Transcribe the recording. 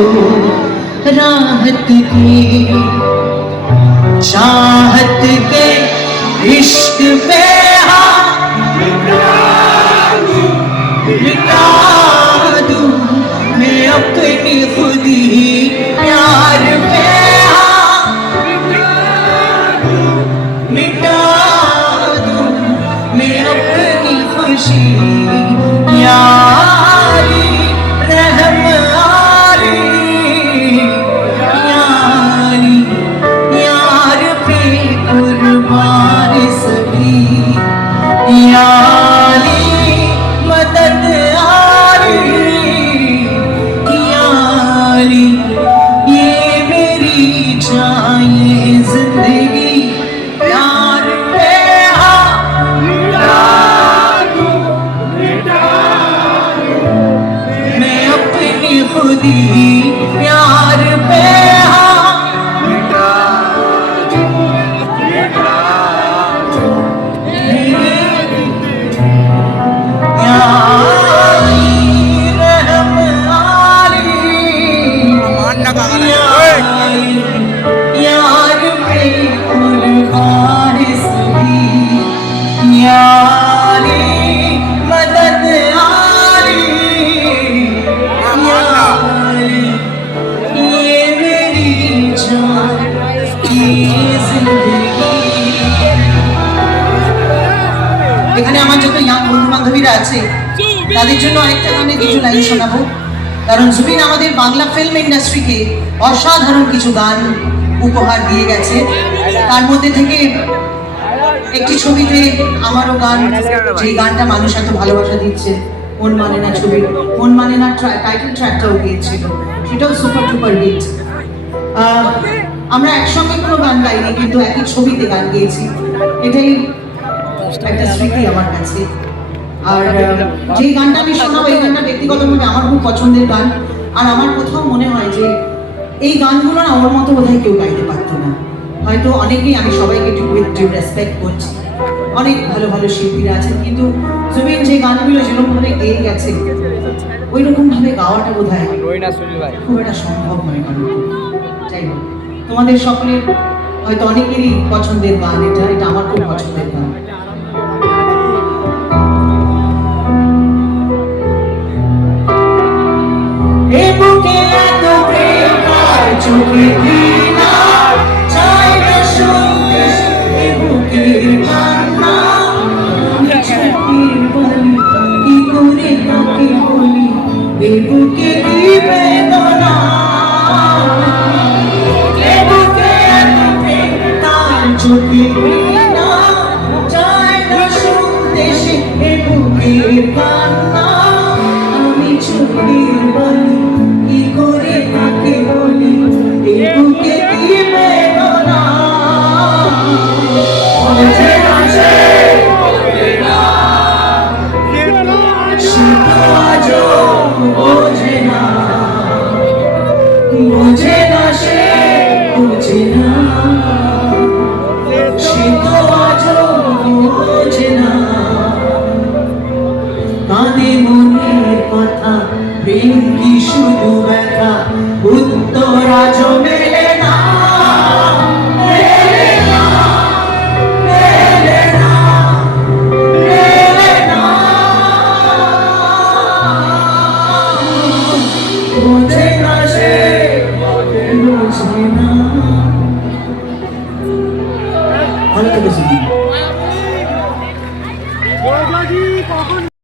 दो राहत की, चाहत के इश्क पे मिटा दूं मैं अपनी खुद ही प्यार पे मिटा दूं मैं अपनी खुशी यारी रहम आरी यारी यार पे कुर्बान सभी यारी मदद आरी यारी ये मेरी चाहिए जिंदगी प्यार पे मैं अपनी खुद ही प्यार पे यार पे कुर्बान सभी यारी मदद आरी यारी ये मेरी जान की जिंदगी। এখানে আমার যত ইয়াং বন্ধু বান্ধবীরা আছে তাদের জন্য আরেকটা গানে কিছু লাইন শোনাবো, কারণ জুবিন আমাদের বাংলা ফিল্ম ইন্ডাস্ট্রিকে অসাধারণ কিছু গান উপহার দিয়ে গেছে। তার মধ্যে থেকে একটি ছবিতে আমারও গান, যে গানটা মানুষ এত ভালোবাসা দিচ্ছে, মন মানে না ছবির মন মানে না টাইটেল ট্র্যাকটাও গিয়েছিল, সেটাও সুপার টুপার হিট। আমরা একসঙ্গে কোনো গান গাইনি, কিন্তু একই ছবিতে গান গিয়েছি, এটাই একটা স্মৃতি আমার কাছে। আর যে গানটা আমি শোনাবো, এই গানটা ব্যক্তিগতভাবে আমার খুব পছন্দের গান। আর আমার কোথাও মনে হয় যে এই গানগুলো না আমার মতো বোধহয় কেউ গাইতে পারতো না। হয়তো অনেকেই, আমি সবাইকে একটু উইথ ডিউ রেসপেক্ট করছি, অনেক ভালো ভালো শিল্পীরা আছেন, কিন্তু জুবিন যে গানগুলো যেরকমভাবে গেয়ে গেছে ওই রকমভাবে গাওয়াটা বোধহয় খুব একটা সম্ভব নয় কারণ। যাই হোক, তোমাদের সকলের হয়তো অনেকেরই পছন্দের গান এটা, এটা আমার খুব পছন্দের গান। চোখে দিনা চাই না শুনতে এ বুকের কান্না, চোখের বলি কি করে তাকে বলি এ বুকে কি বেদনা, এ বুকে এত প্রেম তার চোখে দিনা চাই না শুনতে সে এ বুকের কান্না, আমি চোখের বলি কি করে তাকে বলি বুকে কি বেদনা, বোঝে না সে বোঝে না, সে তো আজও বোঝে না, বোঝে না সে বোঝে না, সে তো আজও বোঝে না। কাঁদে মনের কথা প্রেম কি শুধু ব্যথা, উত্তর আজও মেলে না, মেলে না, মেলে না, মেলে না, বোঝে না সে বোঝে না। ভালো থেকো।